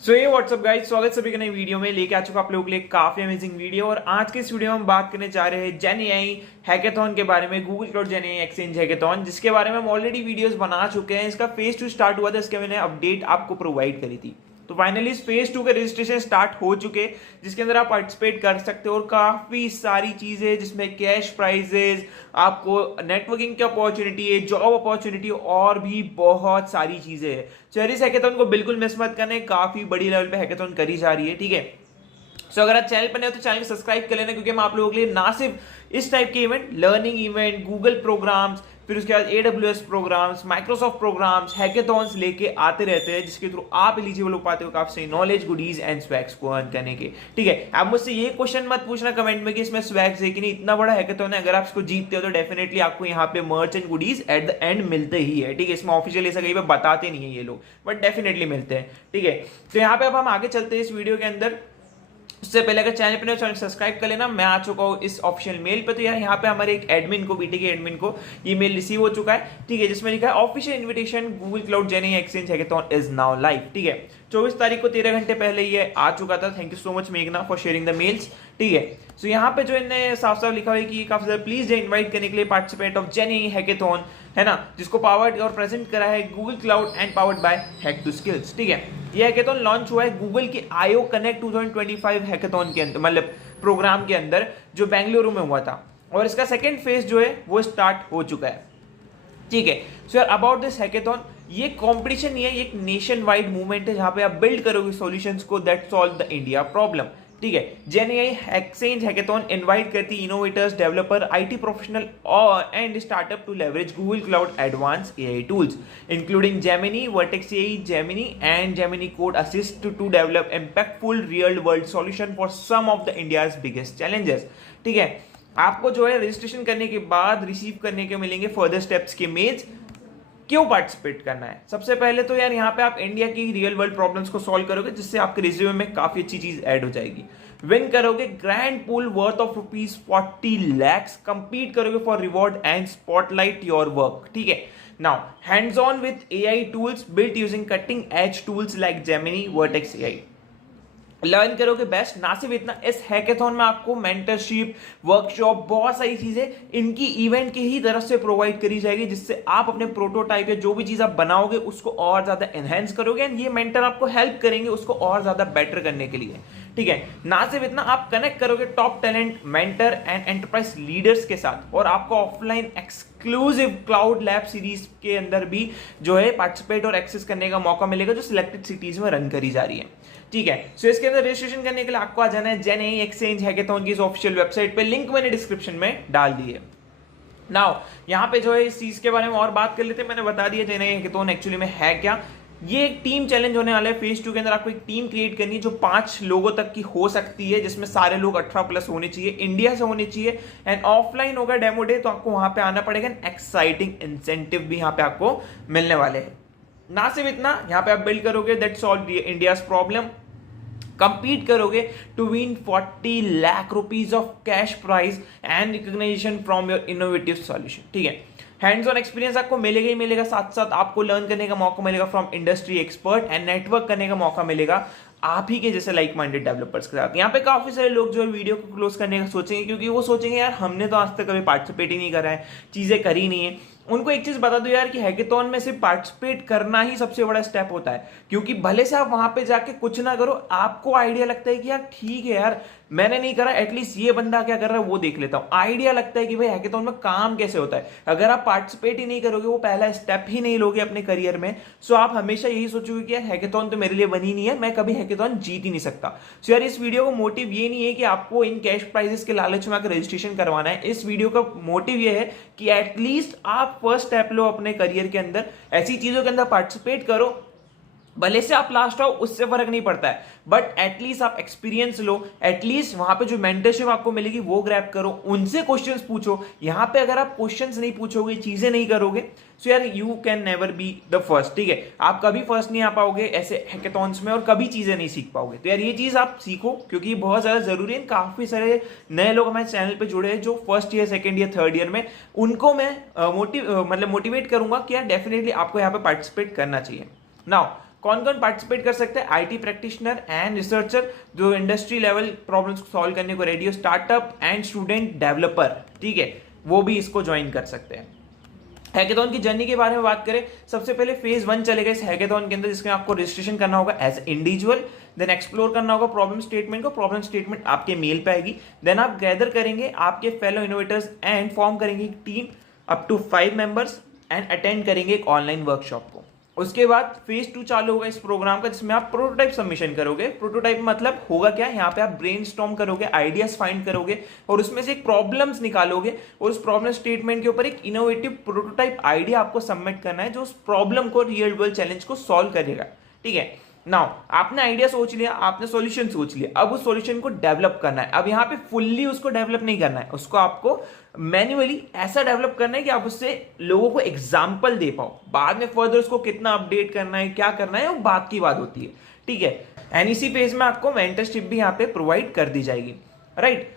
सो ये WhatsApp guys, स्वागत सभी का नई वीडियो में लेके आ चुका आप लोगों के लिए काफी अमेजिंग वीडियो। और आज के इस वीडियो में हम बात करने जा रहे हैं जेन एआई हैकेथॉन के बारे में, Google Cloud Gen AI exchange hackathon, जिसके बारे में हम ऑलरेडी वीडियोस बना चुके हैं। इसका फेज 2 स्टार्ट हुआ था, इसके मैंने अपडेट आपको प्रोवाइड करी थी। तो फाइनली इस फेज 2 के रजिस्ट्रेशन स्टार्ट हो चुके, जिसके अंदर आप पार्टिसिपेट कर सकते हो और काफी सारी चीजें जिसमें कैश प्राइजेस, आपको नेटवर्किंग की अपॉर्चुनिटी है, जॉब अपॉर्चुनिटी और भी बहुत सारी चीजें है। तो इस हैकेथॉन को बिल्कुल मिस मत करने, काफी बड़ी लेवल पे हैकेथॉन करी जा रही है, ठीक है। सो अगर आप चैनल पर नए हो तो चैनल को सब्सक्राइब कर लेना, क्योंकि हम आप लोगों के लिए ना सिर्फ इस टाइप के event, learning event, Google programs, फिर उसके बाद AWS programs, Microsoft programs, hackathons लेके आते रहते हैं, जिसके थ्रू आप एलिजिबल हो पाते हो काफी नॉलेज, गुडीज एंड स्वैग्स को अर्न करने के, ठीक है। आप मुझसे ये क्वेश्चन मत पूछना कमेंट में कि इसमें स्वैग्स है कि नहीं। इतना बड़ा हैकेथॉन है, अगर आप इसको जीतते हो तो डेफिनेटली आपको यहाँ पे मर्च and goodies at the end मिलते ही है, ठीक है। इसमें ऑफिशियल ऐसा कहीं पे बताते नहीं है ये लोग, बट डेफिनेटली मिलते हैं, ठीक है। तो यहाँ पे अब हम आगे चलते हैं इस वीडियो के अंदर। उससे पहले अगर चैनल पे नए हो चैनल सब्सक्राइब कर लेना। मैं आ चुका हूँ इस ऑफिशियल मेल पे। तो यार यहाँ पे हमारे एक एडमिन को, बीटी के एडमिन को ये मेल रिसीव हो चुका है, ठीक है, जिसमें लिखा है official invitation Google Cloud Gen AI exchange hackathon is now live, ठीक है। 24 तारीख को 13 घंटे पहले ये आ चुका था। थैंक यू सो मच मेघना फॉर शेयरिंग द मेल्स, ठीक है। सो यहाँ पे जो इन्हें साफ साफ लिखा हुआ है कि काफी ज्यादा प्लीज इन्वाइट करने के लिए participate of Gen AI hackathon, है ना, जिसको पावर्ड और प्रेजेंट करा है Google Cloud and powered by hack to skills, ठीक है। ये हैकेथॉन लॉन्च हुआ है गूगल के आईओ कनेक्ट 2025 हैकेथॉन के अंदर, मतलब प्रोग्राम के अंदर, जो बेंगलुरु में हुआ था। और इसका सेकंड फेज जो है वो स्टार्ट हो चुका है, ठीक है। सो यार अबाउट दिस हैकेथॉन, ये कंपटीशन नहीं है, ये एक नेशन वाइड मूवमेंट है जहां पे आप बिल्ड करोगे सॉल्यूशंस को that solve the India problem, ठीक है। Gen AI exchange hackathon invite करती इनोवेटर्स, डेवलपर, आईटी प्रोफेशनल और and startup to leverage Google Cloud advance AI tools including Gemini, Vertex AI, Gemini and Gemini code assist to develop impactful real world solution for some of the India's biggest challenges, ठीक है। आपको जो है registration करने के बाद receive करने के मिलेंगे फर्दर स्टेप्स के मेल्स। क्यों पार्टिसिपेट करना है? सबसे पहले तो यार यहाँ पे आप इंडिया की रियल वर्ल्ड प्रॉब्लम्स को सॉल्व करोगे, जिससे आपके रिज्यूमे में काफी अच्छी चीज ऐड हो जाएगी। विन करोगे grand pool worth of ₹40 lakhs, compete करोगे for reward and spotlight your work, ठीक है। Now hands on with AI tools built using cutting edge tools like Gemini, Vertex AI, learn करोगे बेस्ट। ना सिर्फ इतना, इस हैकेथॉन में आपको मेंटरशिप, वर्कशॉप, बहुत सारी चीजें इनकी इवेंट की ही तरफ से प्रोवाइड करी जाएगी, जिससे आप अपने प्रोटोटाइप या जो भी चीज आप बनाओगे उसको और ज्यादा एनहेंस करोगे एंड ये मेंटर आपको हेल्प करेंगे उसको और ज्यादा बेटर करने के लिए, ठीक है। ना सिर्फ इतना, आप कनेक्ट करोगे top talent, mentor and enterprise leaders के साथ, और आपको offline exclusive cloud lab series के अंदर भी जो है पार्टिसिपेट और एक्सेस करने का मौका मिलेगा, जो सिलेक्टेड सिटीज में रन करी जा रही है, ठीक है। सो इसके अंदर रजिस्ट्रेशन करने के लिए आपको आ जाना है जेन एआई एक्सचेंज हैकेथॉन की इस ऑफिशियल वेबसाइट पे, लिंक मैंने डिस्क्रिप्शन में डाल दी है। नाउ यहाँ पे जो है इस चीज के बारे में और बात कर लेते हैं। मैंने बता दिया जेन एआई हैकेथॉन एक्चुअली में है क्या। ये एक टीम चैलेंज होने वाला है। फेज 2 के अंदर आपको एक टीम क्रिएट करनी है जो 5 लोगों तक की हो सकती है, जिसमें सारे लोग 18+ होने चाहिए, इंडिया से होने चाहिए, एंड ऑफलाइन होगा डेमो डे, तो आपको वहां पे आना पड़ेगा। एक्साइटिंग इंसेंटिव भी यहाँ पे आपको मिलने वाले हैं। ना सिर्फ इतना, यहाँ पे आप बिल्ड करोगे that solve India's problem, compete करोगे to win ₹40 lakh of cash prize and recognition from your innovative solution, ठीक है। हैंड्स ऑन एक्सपीरियंस आपको मिलेगा ही मिलेगा, साथ साथ आपको लर्न करने का मौका मिलेगा from industry expert and network करने का मौका मिलेगा आप ही के जैसे लाइक माइंडेड डेवलपर्स के साथ। यहाँ पे काफी सारे लोग जो है वीडियो को क्लोज करने का सोचेंगे, क्योंकि वो सोचेंगे यार हमने तो आज तक कभी पार्टिसिपेट ही नहीं करा है, चीजें करी नहीं है। उनको एक चीज बता दो यार कि हैकेथॉन में सिर्फ पार्टिसिपेट करना ही सबसे बड़ा स्टेप होता है, क्योंकि भले से आप वहां पे जाके कुछ ना करो, आपको आइडिया लगता है कि यार ठीक है यार मैंने नहीं करा, एटलीस्ट ये बंदा क्या कर रहा है वो देख लेता हूं, आइडिया लगता है कि भाई हैकेथॉन में काम कैसे होता है। अगर आप पार्टिसिपेट ही नहीं करोगे, वो पहला स्टेप ही नहीं लोगे अपने करियर में, सो आप हमेशा यही सोचोगे कि यार हैकेथॉन तो मेरे लिए बनी नहीं है, मैं कभी हैकेथॉन जीत ही नहीं सकता। सो यार इस वीडियो का मोटिव ये नहीं है कि आपको इन कैश प्राइजेस के लालच में आकर रजिस्ट्रेशन करवाना है। इस वीडियो का मोटिव ये है कि एटलीस्ट आप फर्स्ट स्टेप लो अपने करियर के अंदर, ऐसी चीजों के अंदर पार्टिसिपेट करो, भले से आप लास्ट आओ उससे फर्क नहीं पड़ता है, बट एटलीस्ट आप एक्सपीरियंस लो, एटलीस्ट वहां पे जो मेंटरशिप आपको मिलेगी वो ग्रैब करो, उनसे क्वेश्चंस पूछो। यहां पे अगर आप क्वेश्चंस नहीं पूछोगे, चीजें नहीं करोगे, सो यार you can never be the first, ठीक है। आप कभी फर्स्ट नहीं आ पाओगे ऐसे हैकेथॉन्स में और कभी चीजें नहीं सीख पाओगे। तो यार ये चीज आप सीखो, क्योंकि ये बहुत ज्यादा जरूरी है। काफी सारे नए लोग हमारे चैनल पे जुड़े हैं जो first year, second year, third year में, उनको मैं मोटिवेट करूंगा कि यार डेफिनेटली आपको यहाँ पे पार्टिसिपेट करना चाहिए। नाउ कौन कौन पार्टिसिपेट कर सकते हैं? आईटी प्रैक्टिशनर एंड रिसर्चर जो इंडस्ट्री लेवल प्रॉब्लम्स को सॉल्व करने को रेडी हो, स्टार्टअप एंड स्टूडेंट डेवलपर, ठीक है, वो भी इसको ज्वाइन कर सकते हैं। हैकेथॉन की जर्नी के बारे में बात करें, सबसे पहले फेज 1 चलेगा इस हैकेथॉन के अंदर, जिसमें आपको रजिस्ट्रेशन करना होगा एज इंडिविजुअल, देन एक्सप्लोर करना होगा प्रॉब्लम स्टेटमेंट को, प्रॉब्लम स्टेटमेंट आपके मेल पे आएगी, देन आप गैदर करेंगे आपके फेलो इनोवेटर्स एंड फॉर्म करेंगे एक team up to 5 members and attend करेंगे एक ऑनलाइन वर्कशॉप को। उसके बाद फेज 2 चालू होगा इस प्रोग्राम का, जिसमें आप प्रोटोटाइप सबमिशन करोगे। प्रोटोटाइप मतलब होगा क्या, यहाँ पे आप ब्रेनस्टॉर्म करोगे, आइडियाज फाइंड करोगे और उसमें से एक प्रॉब्लम्स निकालोगे और उस प्रॉब्लम स्टेटमेंट के ऊपर एक इनोवेटिव प्रोटोटाइप आइडिया आपको सबमिट करना है जो उस प्रॉब्लम को, रियल वर्ल्ड चैलेंज को सॉल्व करेगा, ठीक है। नाउ आपने आइडिया सोच लिया, आपने सॉल्यूशन सोच लिया, अब उस सॉल्यूशन को डेवलप करना है। अब यहाँ पे फुल्ली उसको डेवलप नहीं करना है, उसको आपको मैन्युअली ऐसा डेवलप करना है कि आप उससे लोगों को एग्जाम्पल दे पाओ। बाद में फर्दर उसको कितना अपडेट करना है, क्या करना है, वो बात की बात होती है, ठीक है। एंड इसी फेज में आपको मेंटरशिप भी यहाँ पे प्रोवाइड कर दी जाएगी, राइट।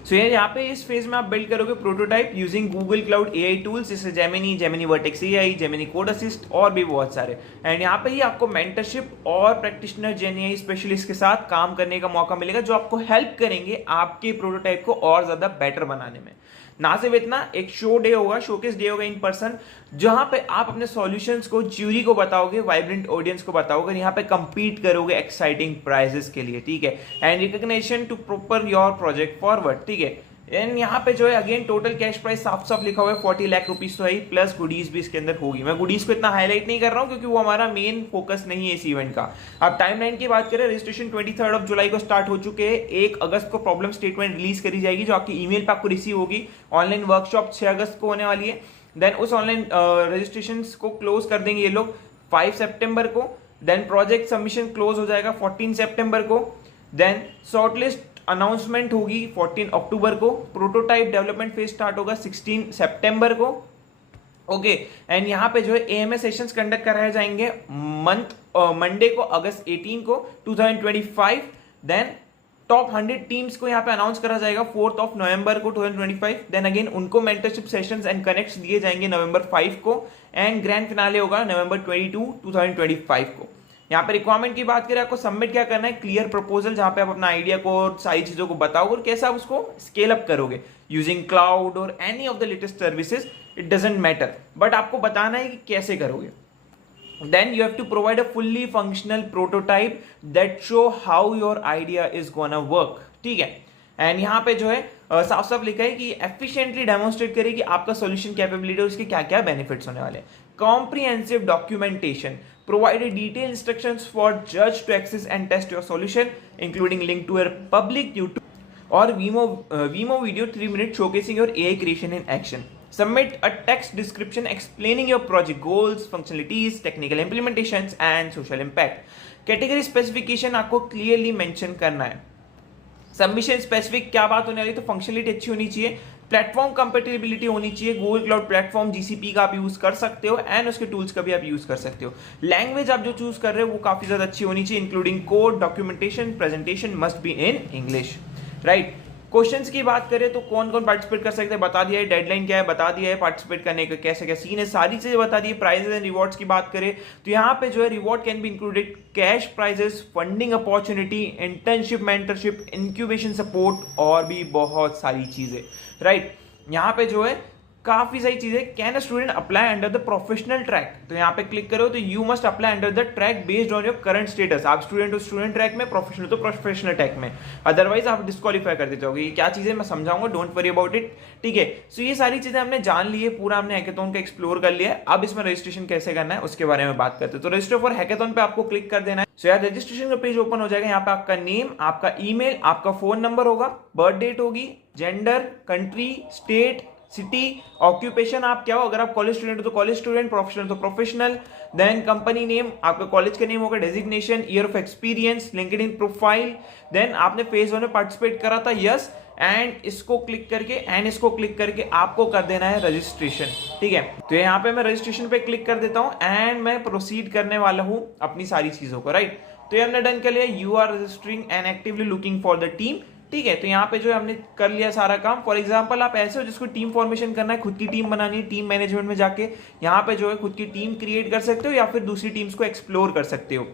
सो यहाँ पे इस फेज में आप बिल्ड करोगे prototype using Google Cloud AI tools, जैसे Gemini Vertex AI, Gemini code Assist और भी बहुत सारे। एंड यहाँ पे ही आपको मेंटरशिप और प्रैक्टिशनर जेएनएआई स्पेशलिस्ट के साथ काम करने का मौका मिलेगा, जो आपको हेल्प करेंगे आपके प्रोटोटाइप को और ज्यादा बेटर बनाने में। ना सिर्फ इतना, एक शोकेस डे होगा इन पर्सन, जहां पे आप अपने सॉल्यूशंस को ज्यूरी को बताओगे, वाइब्रेंट ऑडियंस को बताओगे, यहाँ पे compete करोगे एक्साइटिंग प्राइजेस के लिए, ठीक है। And recognition to proper your project forward, ठीक है। एंड यहाँ पे जो है अगेन टोटल कैश प्राइस साफ साफ लिखा हुआ है 40 लाख रुपीज तो है, प्लस गुडीज भी इसके अंदर होगी। मैं गुडीज को इतना हाईलाइट नहीं कर रहा हूँ क्योंकि वो हमारा मेन फोकस नहीं है इस इवेंट का। अब टाइमलाइन की बात करें, रजिस्ट्रेशन 23 जुलाई को स्टार्ट हो चुके हैं। 1 अगस्त को प्रॉब्लम स्टेटमेंट रिलीज करी जाएगी जो आपकी ईमेल पे आपको रिसीव होगी। ऑनलाइन वर्कशॉप 6 अगस्त को होने वाली है। देन उस ऑनलाइन रजिस्ट्रेशन को क्लोज कर देंगे ये लोग 5 सितंबर को। देन प्रोजेक्ट सबमिशन क्लोज हो जाएगा 14 सितंबर को। देन शॉर्टलिस्ट अनाउंसमेंट होगी 14 अक्टूबर को। प्रोटोटाइप डेवलपमेंट फेज स्टार्ट होगा 16 सितंबर को, ओके। एंड यहाँ पे जो है एएमएस सेशंस कंडक्ट कराए जाएंगे मंडे को अगस्त 18 को 2025। देन टॉप 100 टीम्स को यहाँ पे अनाउंस करा जाएगा 4 नवंबर को 2025। देन अगेन उनको मेंटरशिप सेशंस एंड कनेक्ट्स दिए जाएंगे नवंबर 5 को। एंड ग्रैंड फिनाले होगा नवंबर 22, 2025 को। यहाँ पे रिक्वायरमेंट की बात करें, आपको सबमिट क्या करना है, क्लियर प्रपोजल, जहां पे आप अपना आइडिया को और सारी चीजों को बताओगे और कैसे आप उसको स्केल अप करोगे यूजिंग क्लाउड और any of the latest services, it doesn't matter, but आपको बताना है कि कैसे करोगे। Then you have to provide a fully functional prototype that show how your idea is gonna work, ठीक है। एंड यहाँ पे जो है साफ साफ लिखा है कि एफिशिएंटली डेमोन्स्ट्रेट करे कि आपका सॉल्यूशन कैपेबिलिटी और उसके क्या क्या बेनिफिट्स होने वाले हैं। Comprehensive documentation, provide detailed instructions for judge to access and test your solution, including link to your public YouTube or Vimo video 3-minute showcasing your AI creation in action. Submit a text description explaining your project goals, functionalities, technical implementations and social impact. Category specification आपको clearly mention करना है। Submission specific क्या बात होने वाली, तो functionality अच्छी होनी चाहिए, प्लेटफॉर्म कंपेटिबिलिटी होनी चाहिए, गूगल क्लाउड प्लेटफॉर्म जीसीपी का आप यूज कर सकते हो एंड उसके टूल्स का भी आप यूज कर सकते हो। लैंग्वेज आप जो चूज कर रहे हो वो काफी ज्यादा अच्छी होनी चाहिए, including code, documentation, presentation must be in English, right. Questions की बात करें तो कौन कौन पार्टिसिपेट कर सकते हैं बता दिया है, डेडलाइन क्या है बता दिया है, पार्टिसिपेट करने का कैसे क्या सीन है, सारी चीजें बता दी है। प्राइजेस एंड रिवॉर्ड्स की बात करें तो यहाँ पे जो है reward can be included cash prices, funding opportunity, internship, mentorship, incubation support और भी बहुत सारी चीजें, राइट। यहाँ पे जो है काफी सारी चीजें। Can a student apply under the professional track, तो यहाँ पे क्लिक करो तो you must apply under the track based on your current status. आप स्टूडेंट हो स्टूडेंट ट्रैक में, प्रोफेशनल तो प्रोफेशनल ट्रैक में, अदरवाइज आप डिस्क्वालीफाई कर देते होगे। ये क्या चीजें मैं समझाऊंगा, डोंट वरी अबाउट इट, ठीक है। सो ये सारी चीजें हमने जान ली है, पूरा हमने हैकेथॉन का एक्सप्लोर कर लिया है। अब इसमें रजिस्ट्रेशन कैसे करना है उसके बारे में बात करते हैं। तो रजिस्टर फॉर हैकेथॉन पे आपको क्लिक कर देना है। सो यार रजिस्ट्रेशन का पेज ओपन हो जाएगा। यहाँ पे आपका नेम, आपका ईमेल, आपका फोन नंबर होगा, बर्थ डेट होगी, gender, country, state, city, occupation आप क्या हो, अगर आप कॉलेज स्टूडेंट हो तो कॉलेज स्टूडेंट, प्रोफेशनल तो प्रोफेशनल, देन कंपनी नेम, आपका कॉलेज का नेम होगा, designation, year of experience, LinkedIn profile, then आपने फेज 1 में पार्टिसिपेट करा था, यस, एंड इसको क्लिक करके आपको कर देना है रजिस्ट्रेशन, ठीक है। तो यहाँ पे मैं रजिस्ट्रेशन पे क्लिक कर देता हूँ एंड मैं प्रोसीड करने वाला हूँ अपनी सारी चीजों को, राइट। तो ये हमने डन कर लिया। You are registering and actively looking for the team, ठीक है। तो यहाँ पे जो है हमने कर लिया सारा काम। फॉर एग्जांपल आप ऐसे हो जिसको टीम फॉर्मेशन करना है, खुद की टीम बनानी है, टीम मैनेजमेंट में जाके यहाँ पे जो है खुद की टीम क्रिएट कर सकते हो या फिर दूसरी टीम्स को एक्सप्लोर कर सकते हो,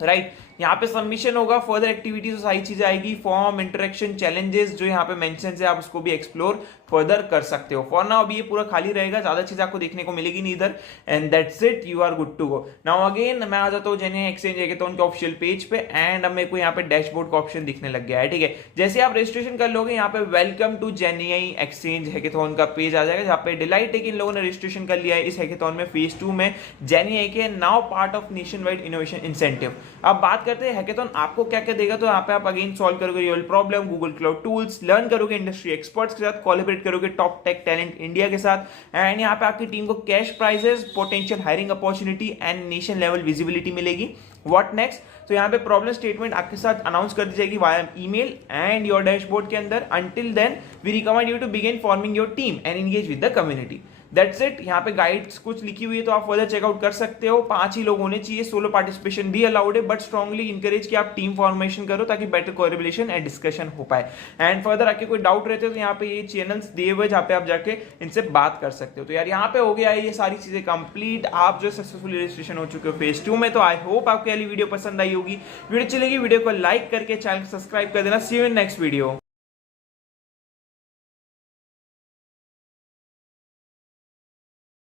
राइट। यहाँ पे सबमिशन होगा, फर्दर एक्टिविटीज सारी चीजें आएगी, फॉर्म, इंटरेक्शन, चैलेंजेस जो यहाँ पे मेंशन है आप उसको भी एक्सप्लोर फर्दर कर सकते हो। फॉर नाउ अभी ये पूरा खाली रहेगा, ज्यादा चीज आपको देखने को मिलेगी नहीं इधर, and that's it, you are good to go. Now again मैं आ जाता हूँ जेन्युइन एक्सचेंज हैकेथॉन के ऑफिशियल पेज पे, एंड अब मेरे को यहाँ पे डैशबोर्ड का ऑप्शन दिखने लग गया है, ठीक है। जैसे आप रजिस्ट्रेशन कर लोगे यहाँ पे welcome to Gen AI exchange hackathon का पेज आ जाएगा, जहाँ पे डिलाइट है कि इन लोगों ने रजिस्ट्रेशन कर लिया है इस हैकेथॉन में फेज 2 में जेन्युइन के now part of nation wide innovation incentive. अब बात करते हैं हैकेथॉन आपको क्या क्या देगा। तो यहाँ पे आप अगेन सॉल्व करोगे real problem, Google cloud tools, learn करोगे इंडस्ट्री एक्सपर्ट्स के साथ, कोलैबोरेट करोगे टॉप टेक टैलेंट इंडिया के साथ, एंड यहाँ पे आपकी टीम को cash prizes, potential hiring opportunity and nation level visibility मिलेगी। What next? तो यहाँ पे प्रॉब्लम स्टेटमेंट आपके साथ अनाउंस कर दी जाएगी via email and your dashboard के अंदर। Until then we recommend you to begin forming your team and engage with the community. That's it. यहाँ पे गाइड्स कुछ लिखी हुई है तो आप फर्दर चेकआउट कर सकते हो। 5 ही लोग होने चाहिए, सोलो पार्टिसिपेशन भी अलाउड है, बट स्ट्रांगली इंकरेज कि आप टीम फॉर्मेशन करो ताकि बेटर कोलैबोरेशन एंड डिस्कशन हो पाए। एंड फर्दर आके कोई डाउट रहते हो तो यहाँ पे ये चैनल्स दिए हुए जहाँ पे आप जाके इनसे बात कर सकते हो। तो यार यहाँ पे हो गया है ये सारी चीजें कंप्लीट, आप जो सक्सेसफुली रजिस्ट्रेशन हो चुके हो फेज 2 में। तो आई होप आपको ये वीडियो पसंद आई होगी। वीडियो चलेगी, वीडियो को लाइक करके चैनल को सब्सक्राइब कर देना। सी यू इन नेक्स्ट वीडियो।